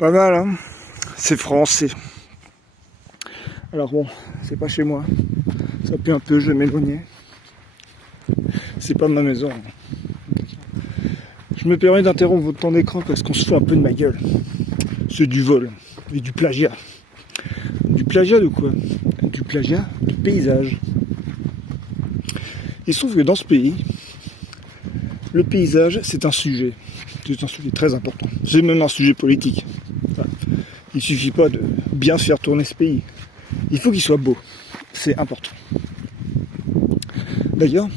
Pas mal, hein. C'est français. Alors bon, c'est pas chez moi. Ça pue un peu, je vais m'éloigner. C'est pas ma maison. Je me permets d'interrompre votre temps d'écran parce qu'on se fout un peu de ma gueule. C'est du vol et du plagiat. Du plagiat de quoi? Du plagiat de paysage. Il se trouve que dans ce pays, le paysage, c'est un sujet. C'est un sujet très important. C'est même un sujet politique. Enfin, il suffit pas de bien faire tourner ce pays. Il faut qu'il soit beau. C'est important. D'ailleurs,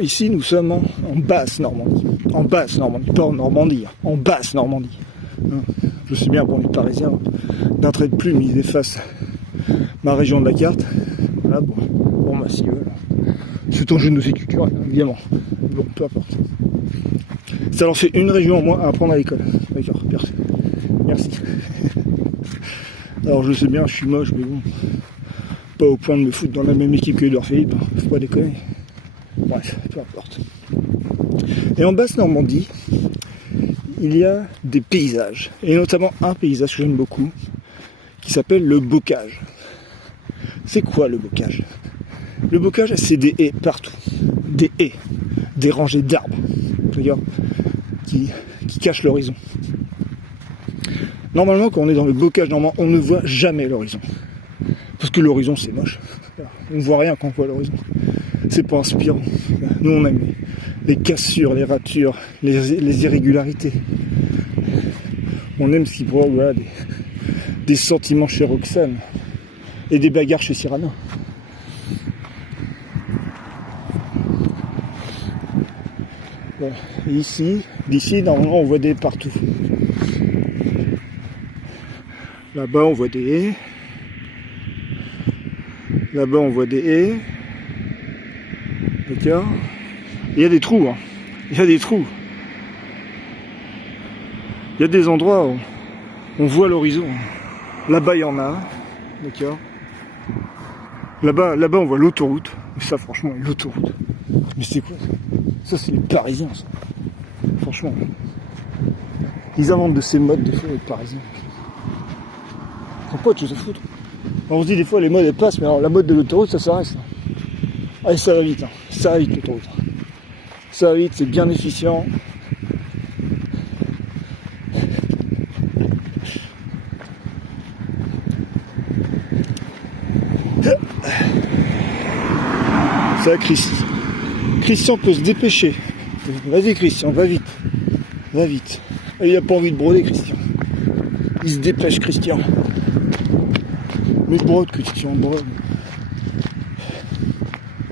ici nous sommes en Basse-Normandie. En Basse-Normandie, pas en Normandie, hein. En Basse-Normandie. Je sais bien pour les Parisiens, d'un trait de plume, ils effacent ma région de la carte. Voilà, bon bah si veulent. C'est un génocide culturel, évidemment. Bon, peu importe. Ça leur fait une région en moins à apprendre à l'école. D'accord, merci. Alors je sais bien, je suis moche, mais bon. Pas au point de me foutre dans la même équipe que Édouard Philippe, hein. Faut pas déconner. Bref, peu importe. Et en Basse-Normandie, il y a des paysages. Et notamment un paysage que j'aime beaucoup, qui s'appelle le bocage. C'est quoi le bocage? Le bocage, c'est des haies partout. Des haies. Des rangées d'arbres. Regarde. Qui cachent l'horizon. Normalement, quand on est dans le bocage normand, on ne voit jamais l'horizon. Parce que l'horizon, c'est moche. On ne voit rien quand on voit l'horizon. C'est pas inspirant. Nous, on aime les cassures, les ratures, les irrégularités. On aime ce qui provoque des sentiments chez Roxane et des bagarres chez Cyrano. Bon. Et d'ici, normalement, on voit des partout. Là-bas, on voit des haies. Là-bas, on voit des haies. D'accord. Il y a des trous, hein. Il y a des trous. Il y a des endroits où on voit l'horizon. Là-bas, il y en a. D'accord. Là-bas, on voit l'autoroute. Et ça, franchement, l'autoroute. Mais c'est quoi ça? Ça, c'est les Parisiens, ça. Franchement. Ils inventent de ces modes, des fois, les Parisiens. Ils n'ont pas autre chose à foutre. On se dit, des fois, les modes, elles passent, mais alors, la mode de l'autoroute, ça s'arrête. Allez, ça va vite. Hein. Ça va vite, l'autoroute. Ça va vite, c'est bien efficient. Ça, Christian peut se dépêcher. Vas-y, Christian, va vite. Va vite. Il n'a pas envie de broder, Christian. Il se dépêche, Christian. Mais brode, Christian, brode.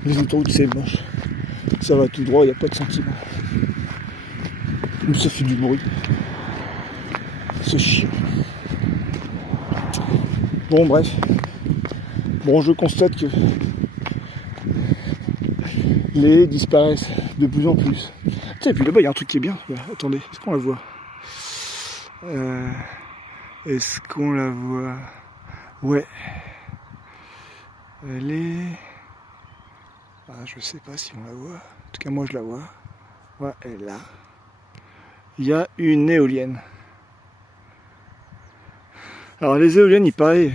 Les autoroutes, c'est moche. Ça va tout droit, il n'y a pas de sentiment. Ça fait du bruit. C'est chiant. Bon, bref. Bon, je constate que les haies disparaissent de plus en plus. Tu sais, et puis là-bas, il y a un truc qui est bien. Attendez, est-ce qu'on la voit? Est-ce qu'on la voit? Ouais. Elle est... Ah, je sais pas si on la voit. En tout cas, moi, je la vois. Ouais, elle est là. Il y a une éolienne. Alors, les éoliennes, il paraît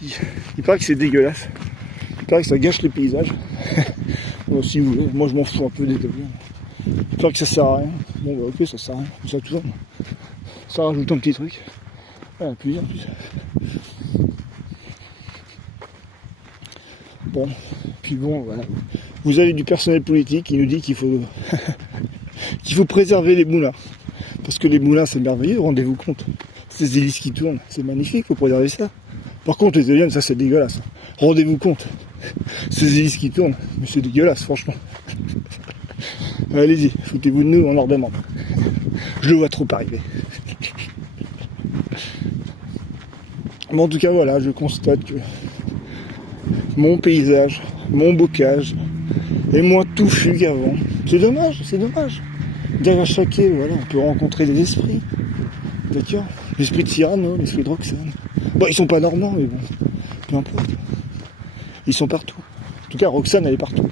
que c'est dégueulasse. Il paraît que ça gâche les paysages. Bon, si vous voulez, moi je m'en fous un peu des éoliennes. Il paraît que ça sert à rien. Bon bah ok, ça sert à rien. Ça tourne. Ça rajoute un petit truc. Ouais, plusieurs plus. Bon, puis bon, voilà. Vous avez du personnel politique qui nous dit qu'il faut qu'il faut préserver les moulins. Parce que les moulins c'est merveilleux, rendez-vous compte. Ces hélices qui tournent, c'est magnifique, faut préserver ça. Par contre les éoliennes, ça c'est dégueulasse. Rendez-vous compte. Ces hélices qui tournent, mais c'est dégueulasse, franchement. Allez-y, foutez-vous de nous, on en redemande. Je le vois trop arriver. Mais en tout cas, voilà, je constate que mon paysage, mon bocage est moins touffu qu'avant. C'est dommage, c'est dommage. Derrière chaque haie, voilà, on peut rencontrer des esprits. D'accord. L'esprit de Cyrano, l'esprit de Roxane. Bon, ils sont pas normands, mais bon, peu importe. Ils sont partout. En tout cas, Roxane, elle est partout.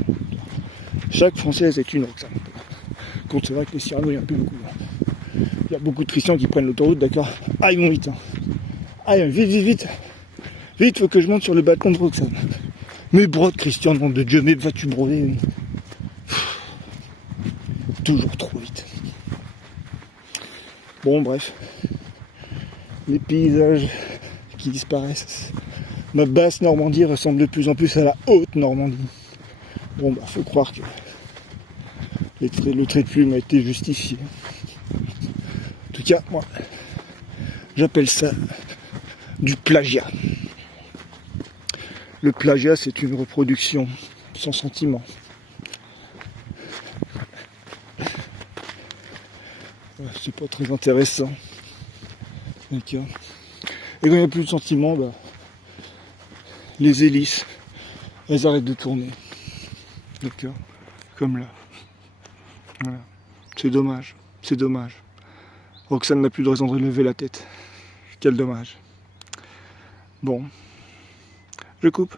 Chaque Française est une Roxane. Quand c'est vrai que les Cyrano, il y en a plus beaucoup. Il y a beaucoup de Christians qui prennent l'autoroute, d'accord. Ah, ils vont vite. Hein. Ah, vite, vite, vite. Vite, faut que je monte sur le balcon de Roxane. Mais brode, Christian, nom de Dieu, mais vas-tu broder? Toujours trop vite. Bon, bref. Les paysages qui disparaissent. Ma basse Normandie ressemble de plus en plus à la haute Normandie. Bon, bah, faut croire que le trait de plume a été justifié. En tout cas, moi, j'appelle ça du plagiat. Le plagiat, c'est une reproduction sans sentiment. C'est pas très intéressant. D'accord. Et quand il n'y a plus de sentiment, bah, les hélices, elles arrêtent de tourner. D'accord. Comme là. Voilà. C'est dommage. C'est dommage. Roxane n'a plus de raison de lever la tête. Quel dommage. Bon. Je coupe.